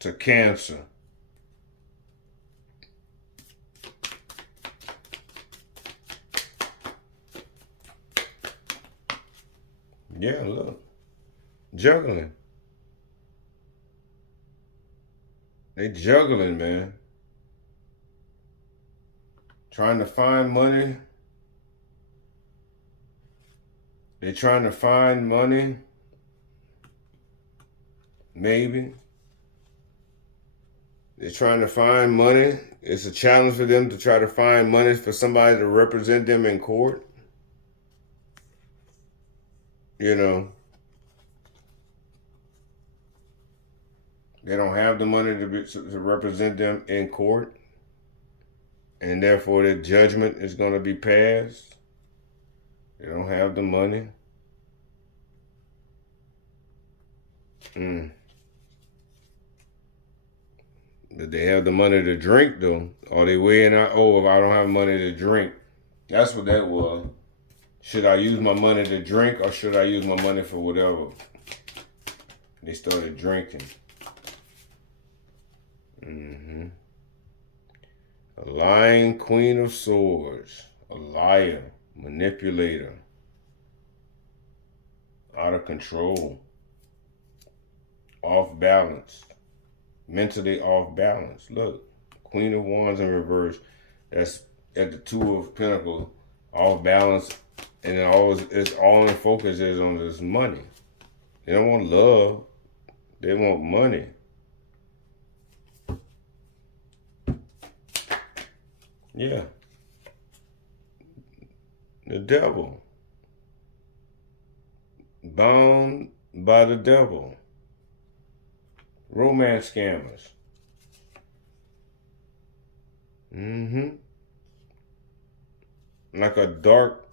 To Cancer. Yeah, look. Juggling. They juggling, man. Trying to find money. They trying to find money. Maybe. They're trying to find money. It's a challenge for them to try to find money for somebody to represent them in court. You know. They don't have the money to represent them in court. And therefore their judgment is going to be passed. They don't have the money. But they have the money to drink, though. Are they weighing out, oh, if I don't have money to drink? That's what that was. Should I use my money to drink, or should I use my money for whatever? They started drinking. A lying Queen of Swords. A liar. Manipulator. Out of control. Off balance. Mentally off balance. Look. Queen of Wands in reverse. That's at the Two of Pentacles. Off balance. And it's all in focus is on this money. They don't want love. They want money. Yeah. The devil. Bound by the devil. Romance scammers. Mm-hmm. Like a dark,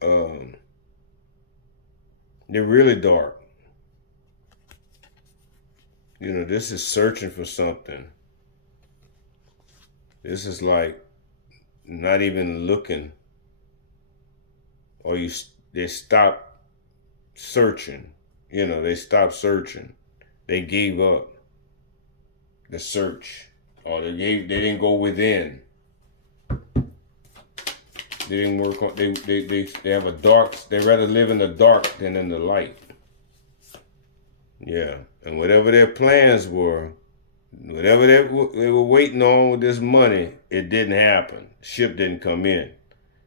they're really dark. This is searching for something. This is like not even looking, or they stop searching. They stopped searching. They gave up the search, or they didn't go within. They didn't work on. They have a dark. They rather live in the dark than in the light. Yeah, and whatever their plans were, whatever they were waiting on with this money, it didn't happen. Ship didn't come in.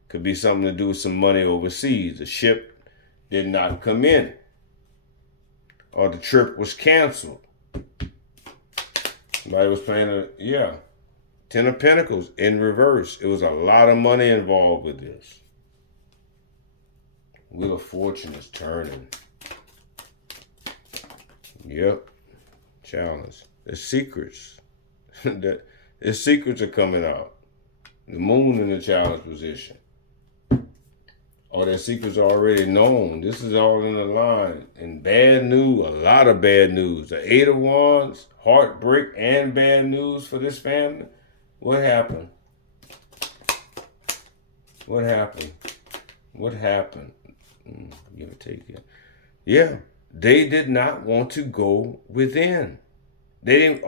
Could be something to do with some money overseas. The ship did not come in, or the trip was canceled. Somebody was playing Ten of Pentacles in reverse. It was a lot of money involved with this. Wheel of Fortune is turning. Yep. Challenge. The secrets. The secrets are coming out. The moon in the challenge position. All their secrets are already known. This is all in the line. And bad news, a lot of bad news. The Eight of Wands, heartbreak and bad news for this family. What happened? What happened? What happened? Give it, take it. Yeah, they did not want to go within. They didn't.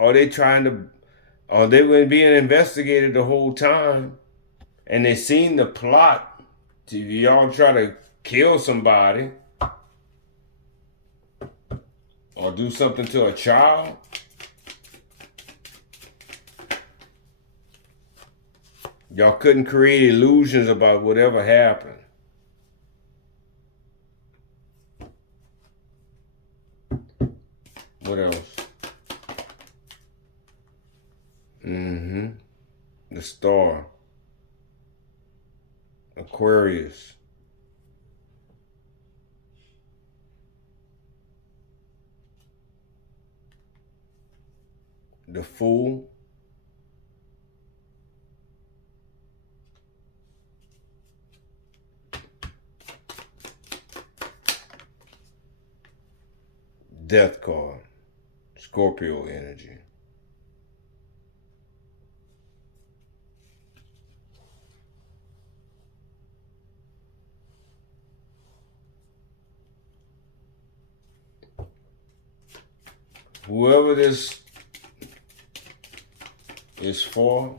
They were being investigated the whole time, and they seen the plot to y'all try to kill somebody or do something to a child. Y'all couldn't create illusions about whatever happened. What else? The Star. Aquarius. The Fool. Death card. Scorpio energy. Whoever this is for,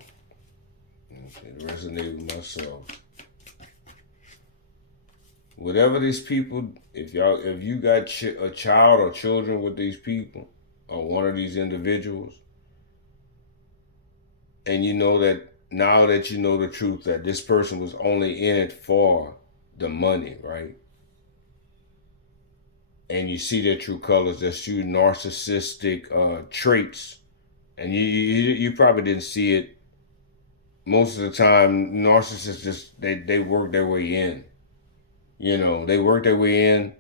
it resonated with myself. Whatever these people, if you got a child or children with these people, or one of these individuals, and you know that now that you know the truth that this person was only in it for the money, right? And you see their true colors, their true narcissistic traits, and you probably didn't see it. Most of the time, narcissists just they work their way in. They work their way in,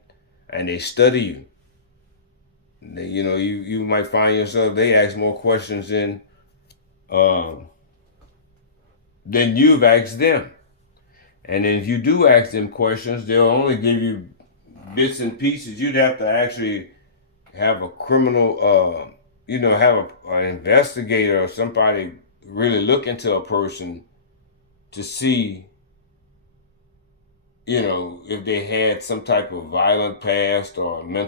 and they study you. You might find yourself, they ask more questions than you've asked them. And then if you do ask them questions, they'll only give you bits and pieces. You'd have to actually have a criminal, have an investigator or somebody really look into a person to see, if they had some type of violent past or mental